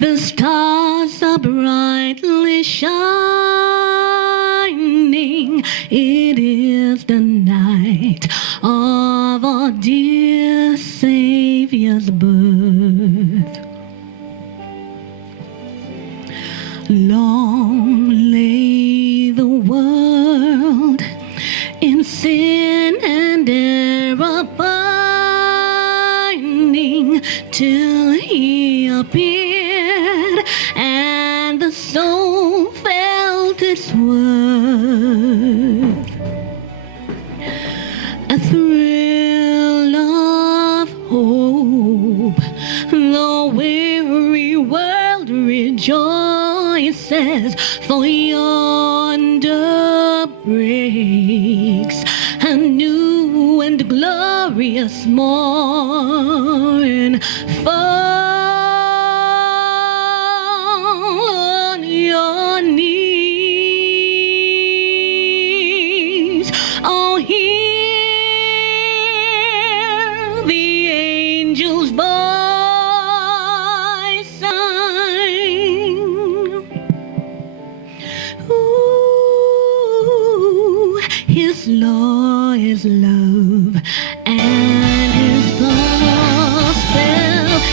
The stars are brightly shining. It is the night of our dear Savior's birth. Long lay the world in sin and error binding till he appeared and the soul felt its worth. A thrill of hope, the weary world rejoices, for yonder breaks a new and glorious morn. Fall on your knees, oh, hear the angel's voice sing. Ooh, his law is love, and his gospel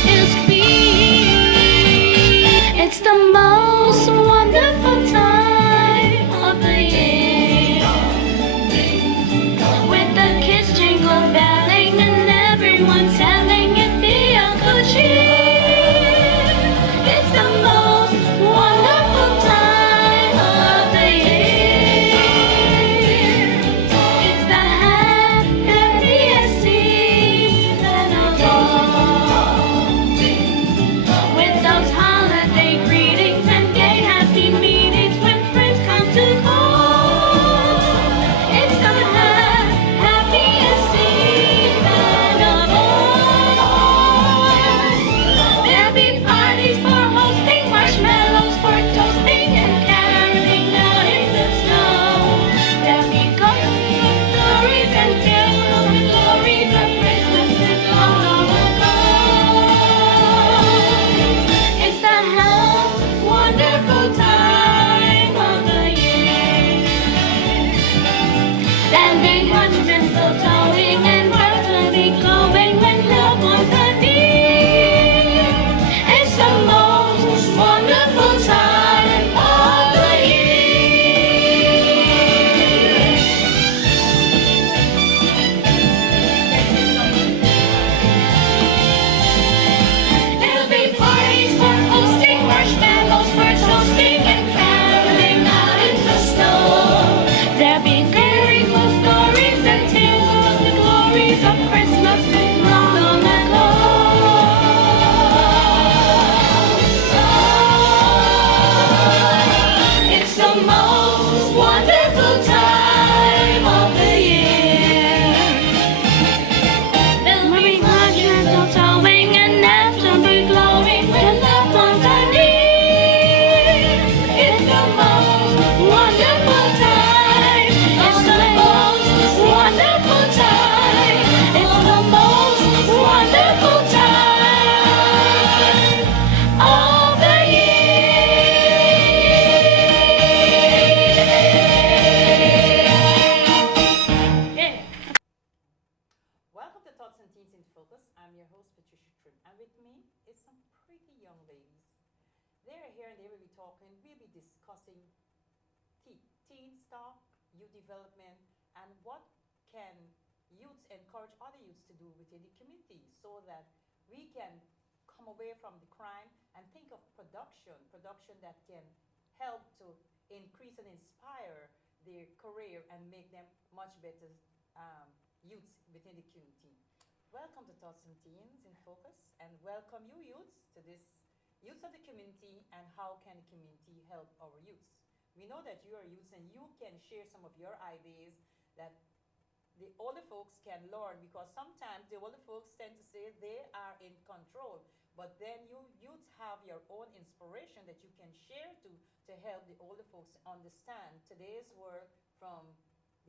is peace. It's the most wonderful time of the year, with the kids jingle belling and everyone telling it be a good cheer. It's the most wonderful time of the year. It's the happiest season of all, with those holiday greetings and gay happy meetings when friends come to call. It's the happiest season of all. There'll be parties for hosting, marshmallows for toasting, and caroling out in the snow. There'll be ghost stories and tales of the glories of Christmas long, long ago. It's the wonderful time of the year. There'll be much mistletoeing and birds will be glowing when loved ones are near. It's the most wonderful time of the year. There'll be parties for hosting, marshmallows for toasting, and caroling out in the snow. There'll be fairy ghost stories and tales of the glories of Christmas long, long ago. It's the most wonderful time of the year. There'll be much mistletoeing and laughter be glowing when loved ones are near. It's the most wonderful time. It's the most wonderful time. It's the most wonderful time of the year. Welcome to Tots and Teens in Focus. I'm your host, Patricia Trim, and with me is some pretty young ladies. They're here and they will be talking, we'll be discussing teen stuff, youth development, and what can youths encourage other youths to do within the community so that we can come away from the crime and think of production that can help to increase and inspire their career and make them much better youths within the community. Welcome to Tots and Teens in Focus, and welcome you youths to this Youths of the Community and how can the community help our youths. We know that you are youths and you can share some of your ideas that the older folks can learn, because sometimes the older folks tend to say they are in control, but then you youths have your own inspiration that you can share to help the older folks understand today's world from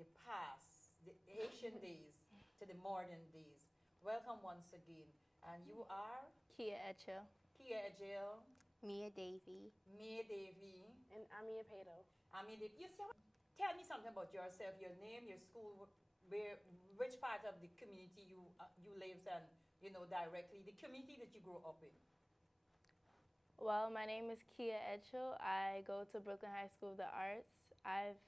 the past, the ancient days to the modern days. Welcome once again. And you are Edgehill. Edgehill. Davey. Davey. And Amee Apedo. Davey. You see, tell me something about yourself, your name, your school, where, which part of the community you live and, directly, the community that you grew up in. Well, my name is Edgehill. I go to Brooklyn High School of the Arts. I've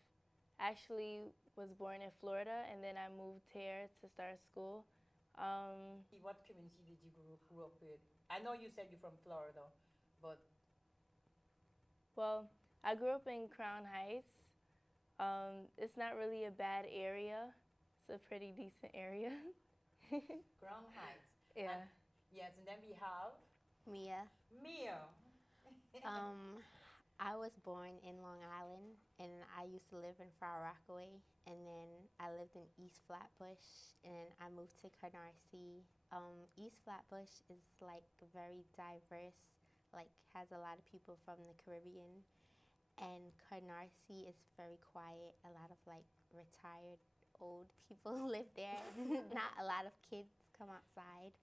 actually was born in Florida, and then I moved here to start school. What community did you grew up with? I know you said you're from Florida, but Well, I grew up in Crown Heights. It's not really a bad area. It's a pretty decent area. Crown Heights. Yeah. Yes, and then we have Mia. Mia. I was born in Long Island, and I used to live in Far Rockaway, and then I lived in East Flatbush, and I moved to Canarsie. East Flatbush is like very diverse, like has a lot of people from the Caribbean, and Canarsie is very quiet. A lot of like retired old people live there. Not a lot of kids come outside.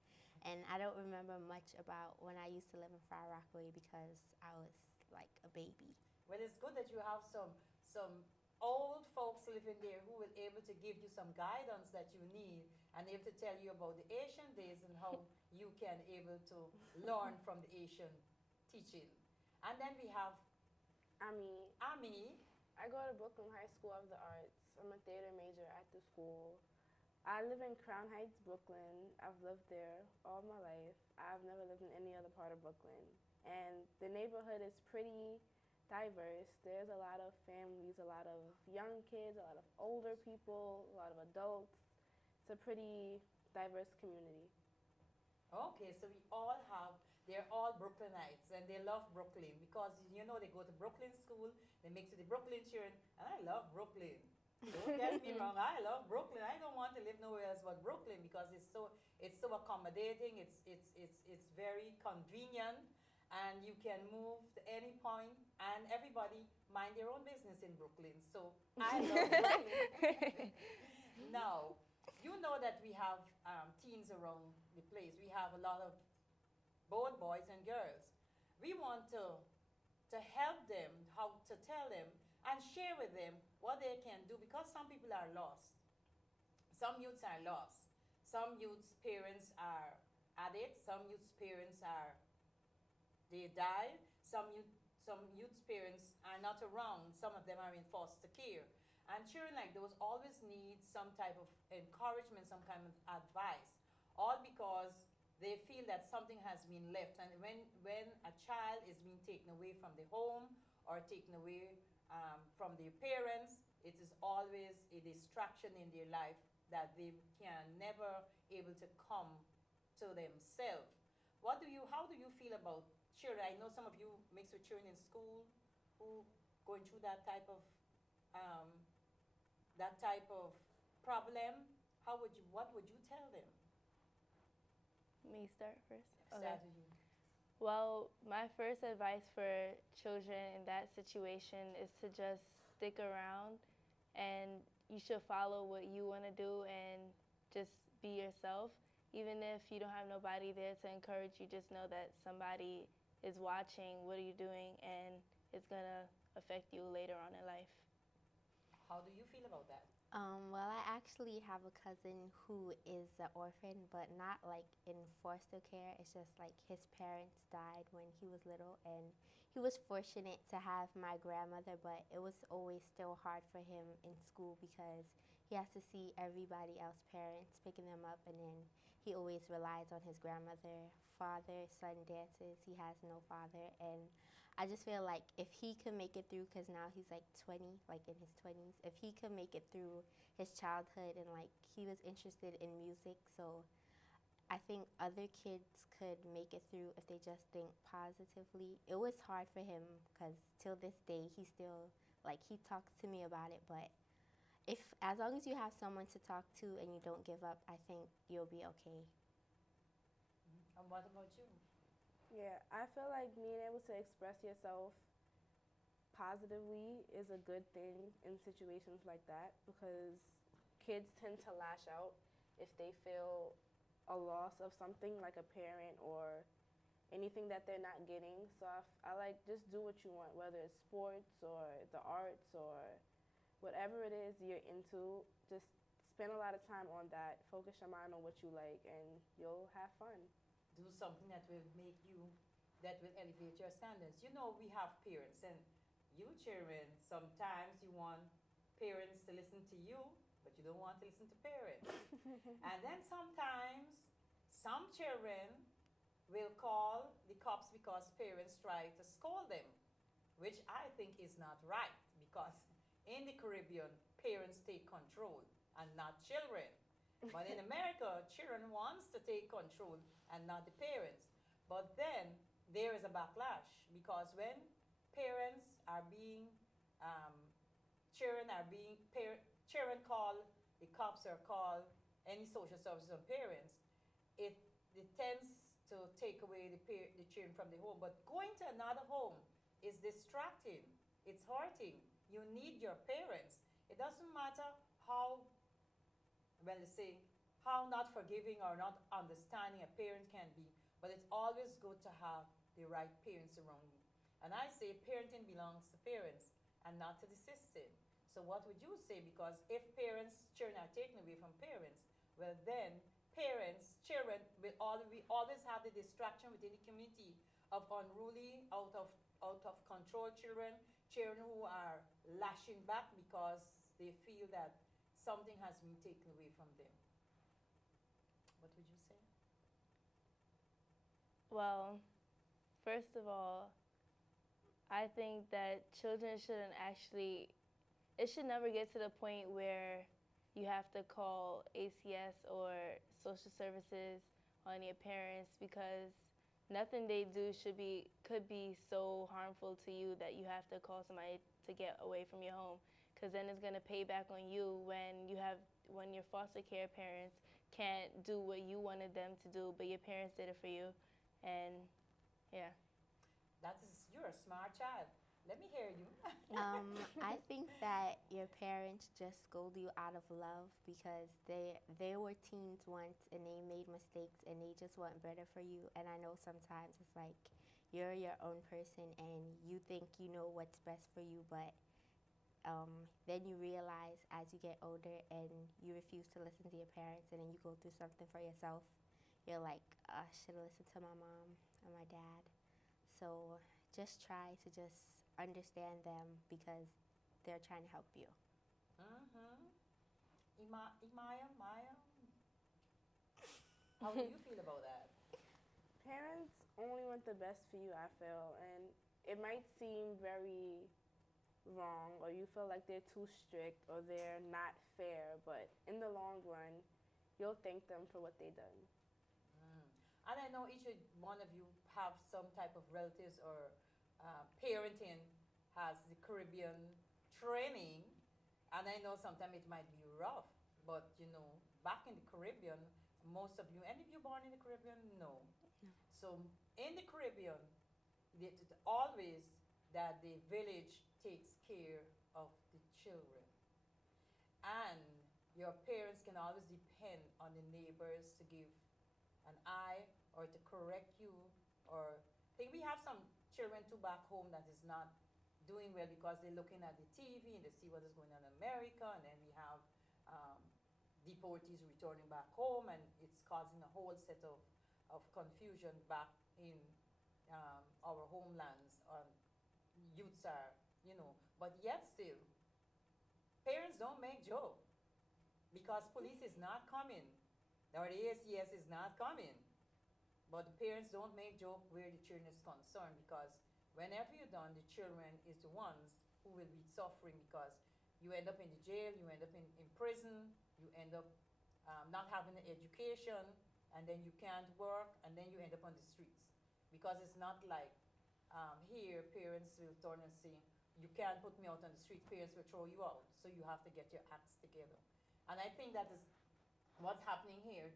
And I don't remember much about when I used to live in Far Rockaway because I was like a baby. Well, it's good that you have some old folks living there who will able to give you some guidance that you need and able to tell you about the Asian days and how you can able to learn from the Asian teaching. And then we have Amee. I go to Brooklyn High School of the Arts. I'm a theater major at the school. I live in Crown Heights, Brooklyn. I've lived there all my life. I've never lived in any other part of Brooklyn. And the neighborhood is pretty diverse. There's a lot of families, a lot of young kids, a lot of older people, a lot of adults. It's a pretty diverse community. Okay, so they're all Brooklynites and they love Brooklyn because, they go to Brooklyn school, they mix with the Brooklyn children, and I love Brooklyn. Don't get me wrong, I love Brooklyn. I don't want to live nowhere else but Brooklyn because it's so accommodating. It's very convenient, and you can move to any point, and everybody mind their own business in Brooklyn. So I love Brooklyn. Now, you know that we have teens around the place. We have a lot of both boys and girls. We want to help them, how to tell them and share with them what they can do because some people are lost. Some youths are lost. Some youths' parents are addicts. Some youths' parents they died. Some youths' parents are not around. Some of them are in foster care. And children like those always need some type of encouragement, some kind of advice, all because they feel that something has been left. And when a child is being taken away from the home or taken away from their parents, it is always a distraction in their life that they can never able to come to themselves. How do you feel about children? I know some of you mix with children in school who going through that type of problem. What would you tell them? Me start first? Start with you. Well, my first advice for children in that situation is to just stick around, and you should follow what you want to do and just be yourself. Even if you don't have nobody there to encourage you, just know that somebody is watching what are you doing, and it's going to affect you later on in life. How do you feel about that? Well, I actually have a cousin who is an orphan, but not like in foster care. It's just like his parents died when he was little, and he was fortunate to have my grandmother, but it was always still hard for him in school because he has to see everybody else's parents picking them up, and then he always relies on his grandmother. Father-son dances, he has no father, and I just feel like if he could make it through, because now he's like 20, like in his 20s, if he could make it through his childhood, and like he was interested in music, so I think other kids could make it through if they just think positively. It was hard for him because till this day he still, like, he talks to me about it, but as long as you have someone to talk to and you don't give up, I think you'll be okay. And what about you? Yeah, I feel like being able to express yourself positively is a good thing in situations like that because kids tend to lash out if they feel a loss of something like a parent or anything that they're not getting. So I like just do what you want, whether it's sports or the arts or whatever it is you're into. Just spend a lot of time on that. Focus your mind on what you like, and you'll have fun. Do something that will make you, that will elevate your standards. You know, we have parents, and you children, sometimes you want parents to listen to you, but you don't want to listen to parents. And then sometimes some children will call the cops because parents try to scold them, which I think is not right, because in the Caribbean, parents take control and not children. But in America, children wants to take control and not the parents. But then there is a backlash, because when parents are being, children are being, children call the cops or call any social services on parents, it tends to take away the children from the home. But going to another home is distracting. It's hurting. You need your parents. It doesn't matter how, well, they say, how not forgiving or not understanding a parent can be, but it's always good to have the right parents around you. And I say parenting belongs to parents and not to the system. So what would you say? Because if children are taken away from parents, well then children will always have the distraction within the community of unruly, out of control children who are lashing back because they feel that something has been taken away from them. What would you say? Well, first of all, I think that children shouldn't actually, it should never get to the point where you have to call ACS or social services on your parents, because nothing they do could be so harmful to you that you have to call somebody to get away from your home, because then it's going to pay back on you when your foster care parents can't do what you wanted them to do, but your parents did it for you. And yeah. You're a smart child. Let me hear you. I think that your parents just scold you out of love because they were teens once and they made mistakes and they just want better for you. And I know sometimes it's like you're your own person and you think you know what's best for you, but then you realize as you get older and you refuse to listen to your parents and then you go through something for yourself, you're like, I should have listened to my mom and my dad. So just try to just understand them because they're trying to help you. Maya, how do you feel about that? Parents only want the best for you, I feel, and it might seem very wrong or you feel like they're too strict or they're not fair, but in the long run, you'll thank them for what they've done. And I know each one of you have some type of relatives or parenting has the Caribbean training, and I know sometimes it might be rough, but you know, back in the Caribbean, most of you, any of you born in the Caribbean? No. So in the Caribbean, always that the village takes care of the children, and your parents can always depend on the neighbors to give an eye or to correct you. Or I think we have some children too back home that is not doing well because they're looking at the TV and they see what is going on in America, and then we have deportees returning back home, and it's causing a whole set of confusion back in our homelands. Youths are, but yet still, parents don't make joke because police is not coming or the ACS is not coming. But the parents don't make joke where the children is concerned, because whenever you're done, the children is the ones who will be suffering, because you end up in the jail, you end up in prison, you end up not having an education, and then you can't work, and then you end up on the streets. Because it's not like here, parents will turn and say, you can't put me out on the street, parents will throw you out, so you have to get your acts together. And I think that is what's happening here.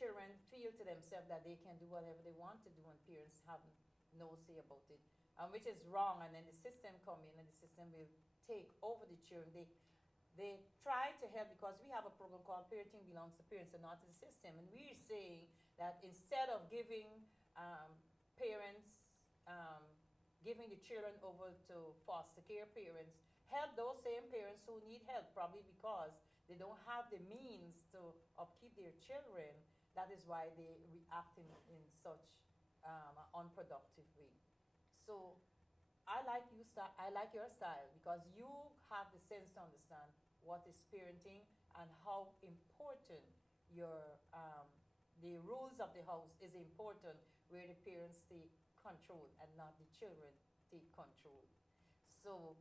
Children feel to themselves that they can do whatever they want to do, and parents have no say about it, which is wrong. And then the system come in, and the system will take over the children. They try to help, because we have a program called Parenting Belongs to Parents and not to the System, and we're saying that instead of giving parents giving the children over to foster care parents help those same parents who need help, probably because they don't have the means to upkeep their children. That is why they react in such unproductive way. So I like your style because you have the sense to understand what is parenting and how important your the rules of the house is important, where the parents take control and not the children take control. So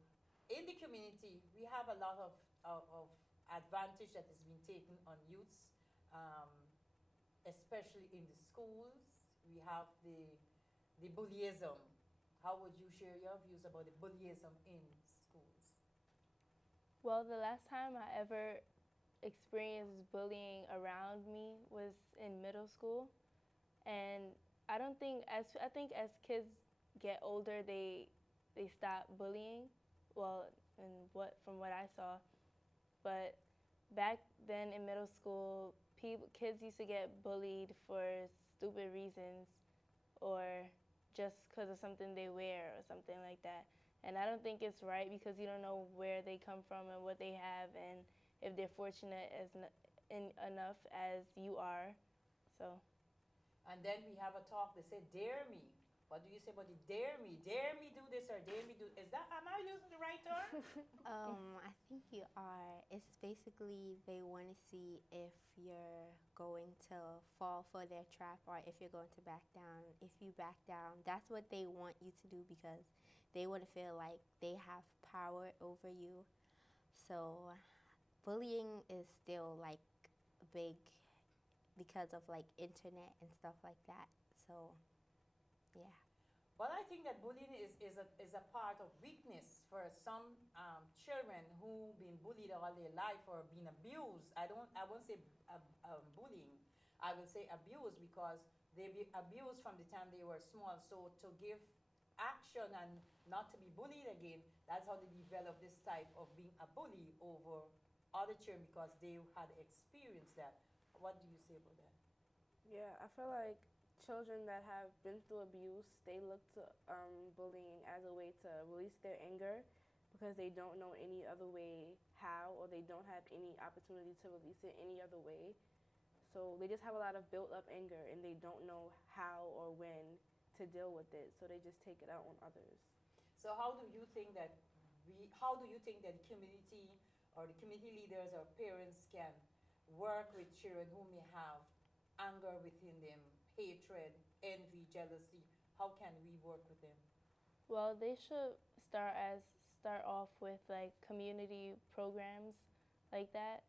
in the community, we have a lot of advantage that is being taken on youths, um, especially in the schools. We have the bullyism. How would you share your views about the bullyism in schools? Well, the last time I ever experienced bullying around me was in middle school, and I think as kids get older, they stop bullying. Well, from what I saw, but back then in middle school, kids used to get bullied for stupid reasons or just because of something they wear or something like that. And I don't think it's right because you don't know where they come from and what they have and if they're fortunate enough as you are. So. And then we have a talk, they say, dare me. What do you say about the dare me? Dare me do this or dare me do, am I using the right term? I think you are. It's basically they want to see if you're going to fall for their trap or if you're going to back down. If you back down, that's what they want you to do because they want to feel like they have power over you. So bullying is still like big because of like internet and stuff like that. So yeah. Well, I think that bullying is a part of weakness for some children who been bullied all their life or been abused. I won't say bullying. I will say abuse because they be abused from the time they were small. So to give action and not to be bullied again, that's how they develop this type of being a bully over other children because they had experienced that. What do you say about that? Yeah, I feel like children that have been through abuse, they look to bullying as a way to release their anger because they don't know any other way how or they don't have any opportunity to release it any other way. So they just have a lot of built up anger and they don't know how or when to deal with it. So they just take it out on others. So how do you think that the community or the community leaders or parents can work with children who may have anger within them, hatred, envy, jealousy? How can we work with them? Well, they should start off with like community programs like that.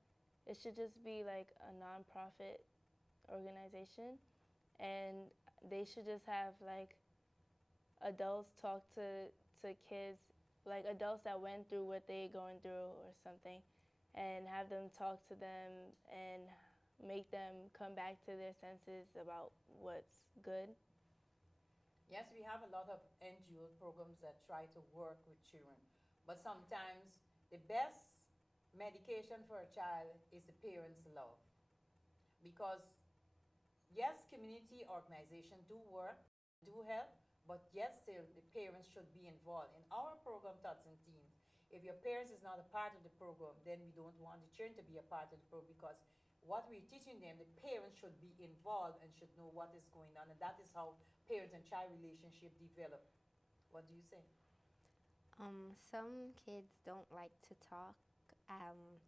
It should just be like a nonprofit organization, and they should just have like adults talk to kids, like adults that went through what they going through or something, and have them talk to them and make them come back to their senses about what's good. Yes, we have a lot of NGO programs that try to work with children, but sometimes the best medication for a child is the parents' love. Because yes, community organizations do work, do help, but yet still the parents should be involved. In our program, Tots and Teens, if your parents is not a part of the program, then we don't want the children to be a part of the program because what we're teaching them, the parents should be involved and should know what is going on, and that is how parents and child relationship develop. What do you say? Some kids don't like to talk.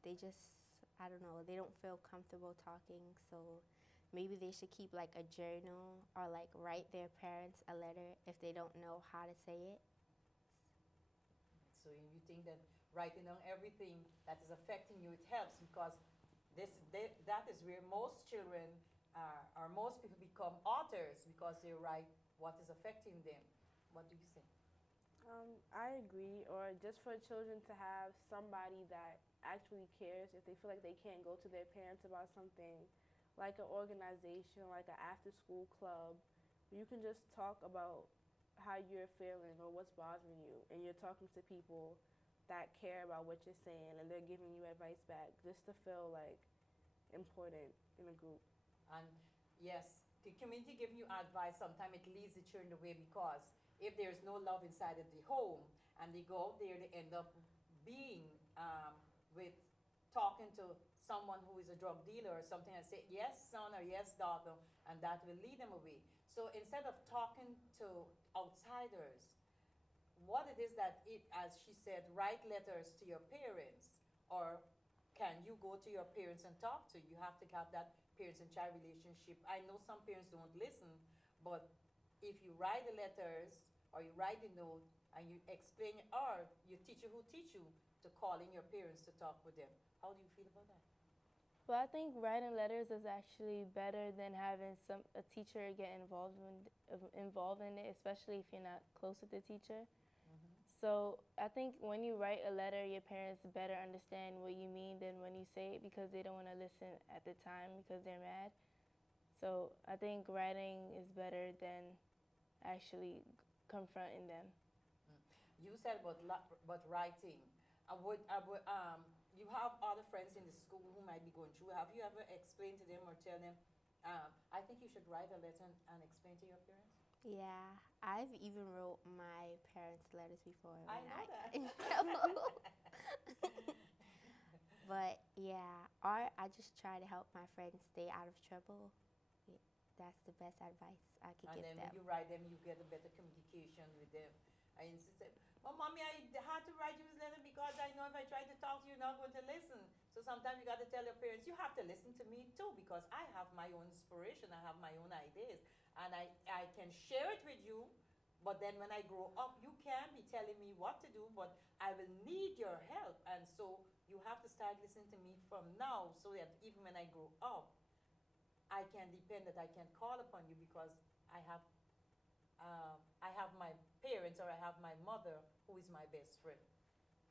They just, I don't know, they don't feel comfortable talking. So maybe they should keep like a journal or like write their parents a letter if they don't know how to say it. So you think that writing down everything that is affecting you, it helps because that is where most children or most people become authors because they write what is affecting them. What do you say? I agree, or just for children to have somebody that actually cares if they feel like they can't go to their parents about something, like an organization, like an after-school club, where you can just talk about how you're feeling or what's bothering you, and you're talking to people that care about what you're saying, and they're giving you advice back, just to feel like important in a group. And yes, the community giving you advice, sometimes it leads the children away because if there's no love inside of the home and they go out there, they end up being with talking to someone who is a drug dealer or something and say, yes, son, or yes, daughter, and that will lead them away. So instead of talking to outsiders, what it is that it, as she said, write letters to your parents, or can you go to your parents and talk to? You have to have that parents and child relationship. I know some parents don't listen, but if you write the letters or you write the note and you explain, or your teacher who teach you to call in your parents to talk with them. How do you feel about that? Well, I think writing letters is actually better than having a teacher get involved in it, especially if you're not close with the teacher. So I think when you write a letter, your parents better understand what you mean than when you say it, because they don't want to listen at the time because they're mad. So I think writing is better than actually confronting them. You said about writing. You have other friends in the school who might be going through. Have you ever explained to them or tell them, I think you should write a letter and explain to your parents? Yeah, I've even wrote my parents letters before. I when know that. in trouble. But yeah, or I just try to help my friends stay out of trouble. Yeah, that's the best advice I could And give then them. when you write them, you get a better communication with them. I insisted, well, mommy, I had to write you this letter because I know if I try to talk to you, you're not going to listen. So sometimes you got to tell your parents, you have to listen to me too, because I have my own inspiration, I have my own ideas, and I can share it with you. But then when I grow up, you can be telling me what to do, but I will need your help. And so you have to start listening to me from now, so that even when I grow up, I can depend that I can call upon you because I have my parents, or I have my mother who is my best friend.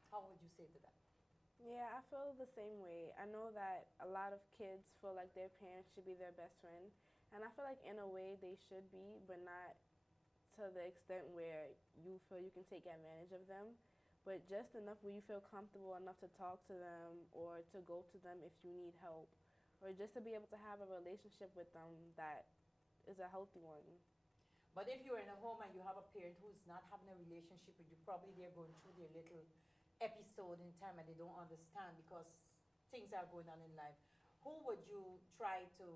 How would you say to that? Yeah, I feel the same way. I know that a lot of kids feel like their parents should be their best friend. And I feel like in a way they should be, but not to the extent where you feel you can take advantage of them. But just enough where you feel comfortable enough to talk to them or to go to them if you need help. Or just to be able to have a relationship with them that is a healthy one. But if you're in a home and you have a parent who's not having a relationship with you, probably they're going through their little episode in time and they don't understand because things are going on in life. Who would you try to,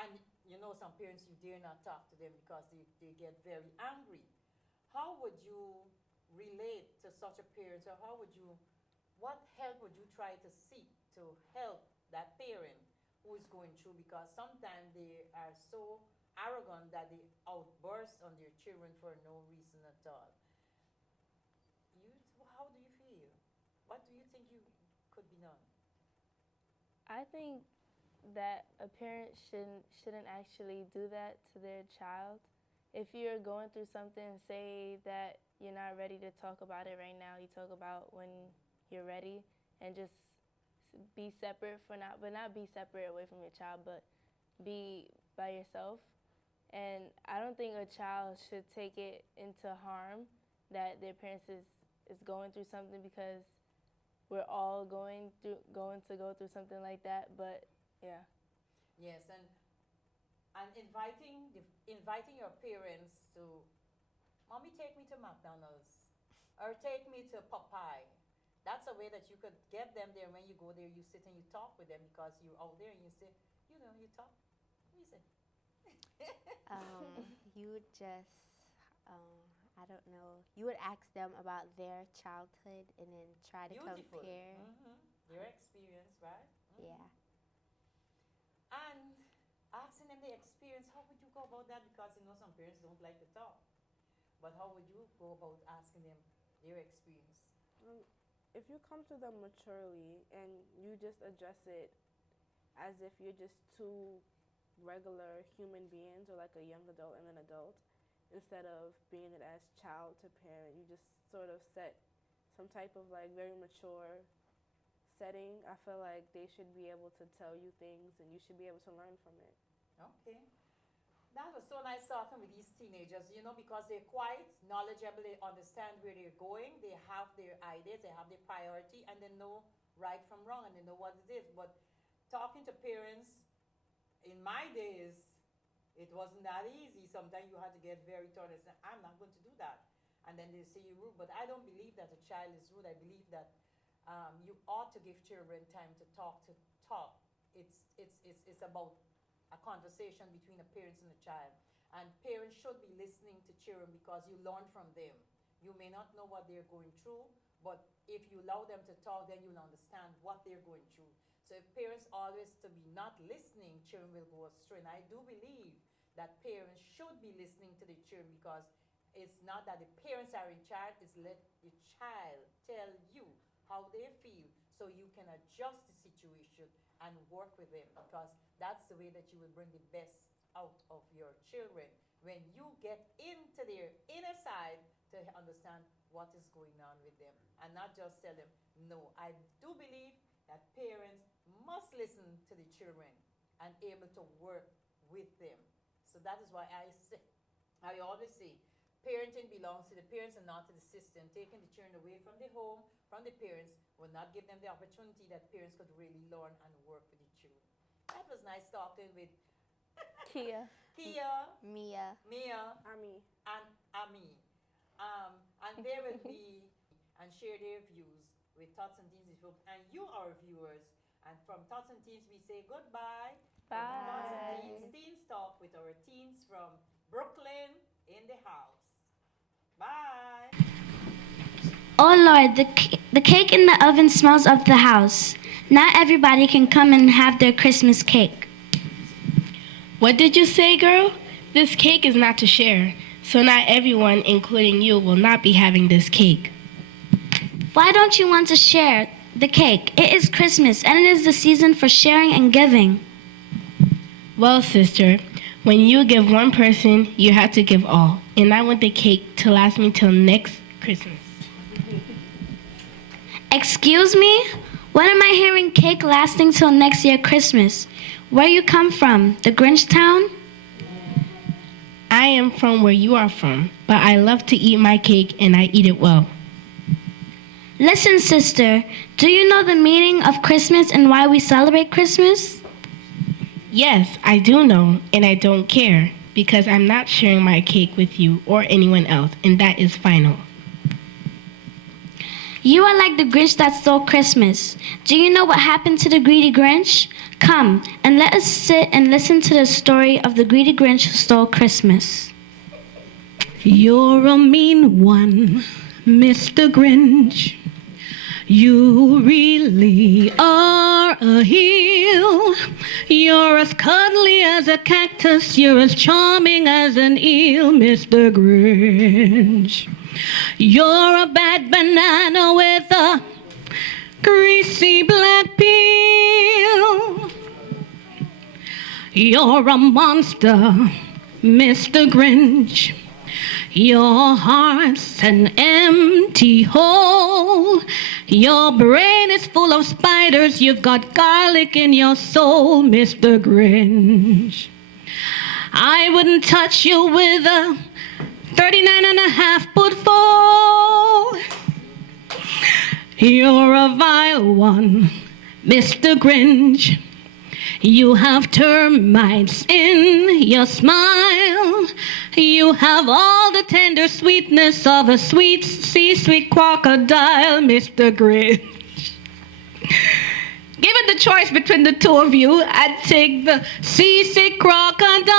and you know some parents you dare not talk to them because they get very angry. How would you relate to such a parent, or what help would you try to seek to help that parent who is going through, because sometimes they are so arrogant that they outburst on their children for no reason at all. How do you feel? What do you think could be done? I think that a parent shouldn't actually do that to their child. If you're going through something, say that you're not ready to talk about it right now. You talk about when you're ready, and just be separate but not be separate away from your child, but be by yourself. And I don't think a child should take it into harm that their parents is going through something, because we're all going to go through something like that. But yeah. Yes, and inviting your parents to, mommy, take me to McDonald's, or take me to Popeye. That's a way that you could get them there. When you go there, you sit and you talk with them because you're out there and you say, you talk. What do you say? You would just, I don't know, you would ask them about their childhood and then try to Beautiful. compare. Their experience, right? Yeah. And asking them their experience, how would you go about that? Because some parents don't like to talk. But how would you go about asking them their experience? If you come to them maturely and you just address it as if you're just two regular human beings, or like a young adult and an adult, instead of being it as child to parent, you just sort of set some type of like very mature setting. I feel like they should be able to tell you things and you should be able to learn from it. Okay. That was so nice talking with these teenagers, because they're quite knowledgeable, they understand where they're going, they have their ideas, they have their priority, and they know right from wrong, and they know what it is. But talking to parents, in my days, It wasn't that easy. Sometimes you had to get very torn and say, I'm not going to do that. And then they say you're rude. But I don't believe that a child is rude. I believe that you ought to give children time to talk. It's about a conversation between a parent and a child. And parents should be listening to children because you learn from them. You may not know what they're going through, but if you allow them to talk, then you'll understand what they're going through. So if parents always to be not listening, children will go astray. And I do believe that parents should be listening to the children because it's not that the parents are in charge, it's let the child tell you how they feel so you can adjust the situation and work with them because that's the way that you will bring the best out of your children when you get into their inner side to understand what is going on with them and not just tell them, no. I do believe that parents must listen to the children and able to work with them. So that is why I always say, parenting belongs to the parents and not to the system. Taking the children away from the home, from the parents, will not give them the opportunity that parents could really learn and work with the children. That was nice talking with Kia. Mia. Amee. and Amee. And they will be and share their views with Tots and Teens and you, our viewers. And from Tots and Teens, we say goodbye. Bye. From Tots and Teens, Teens Talk with our teens from Brooklyn in the house. Bye. Oh Lord, the cake in the oven smells of the house. Not everybody can come and have their Christmas cake. What did you say, girl? This cake is not to share, so not everyone, including you, will not be having this cake. Why don't you want to share the cake? It is Christmas, and it is the season for sharing and giving. Well, sister, when you give one person, you have to give all. And I want the cake to last me till next Christmas. Excuse me? When am I hearing cake lasting till next year Christmas? Where you come from? The Grinch town? I am from where you are from, but I love to eat my cake and I eat it well. Listen, sister, do you know the meaning of Christmas and why we celebrate Christmas? Yes, I do know, and I don't care, because I'm not sharing my cake with you or anyone else, and that is final. You are like the Grinch that stole Christmas. Do you know what happened to the greedy Grinch? Come, and let us sit and listen to the story of the greedy Grinch who stole Christmas. You're a mean one, Mr. Grinch. You really are a heel. You're as cuddly as a cactus. You're as charming as an eel, Mr. Grinch. You're a bad banana with a greasy black peel. You're a monster, Mr. Grinch. Your heart's an empty hole. Your brain is full of spiders. You've got garlic in your soul, Mr. Grinch. I wouldn't touch you with a 39.5-foot pole. You're a vile one, Mr. Grinch. You have termites in your smile. You have all the tender sweetness of a sweet, sea-sweet crocodile, Mr. Grinch. Given the choice between the two of you, I'd take the sea-sick crocodile.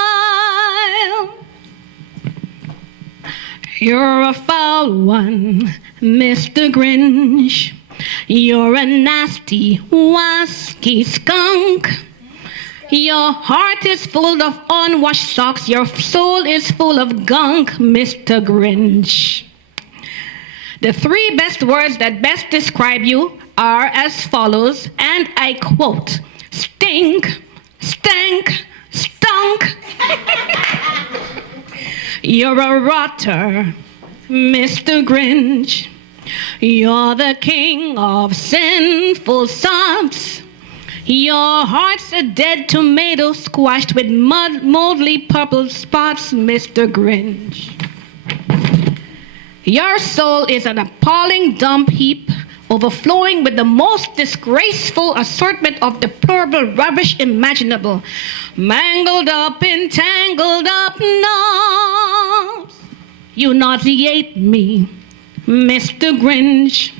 You're a foul one, Mr. Grinch. You're a nasty, wasky skunk. Your heart is full of unwashed socks. Your soul is full of gunk, Mr. Grinch. The three best words that best describe you are as follows, and I quote, stink, stank, stunk. You're a rotter, Mr. Grinch. You're the king of sinful sobs. Your heart's a dead tomato squashed with moldly purple spots, Mr. Grinch. Your soul is an appalling dump heap, overflowing with the most disgraceful assortment of deplorable rubbish imaginable, mangled up in tangled tangled up knobs. You nauseate me, Mr. Grinch,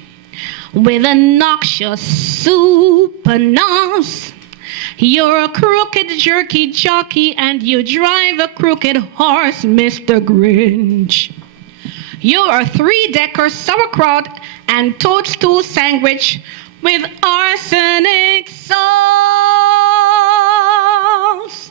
with a noxious super nose. You're a crooked jerky jockey and you drive a crooked horse, Mr. Grinch. You're a three-decker sauerkraut and toadstool sandwich with arsenic sauce.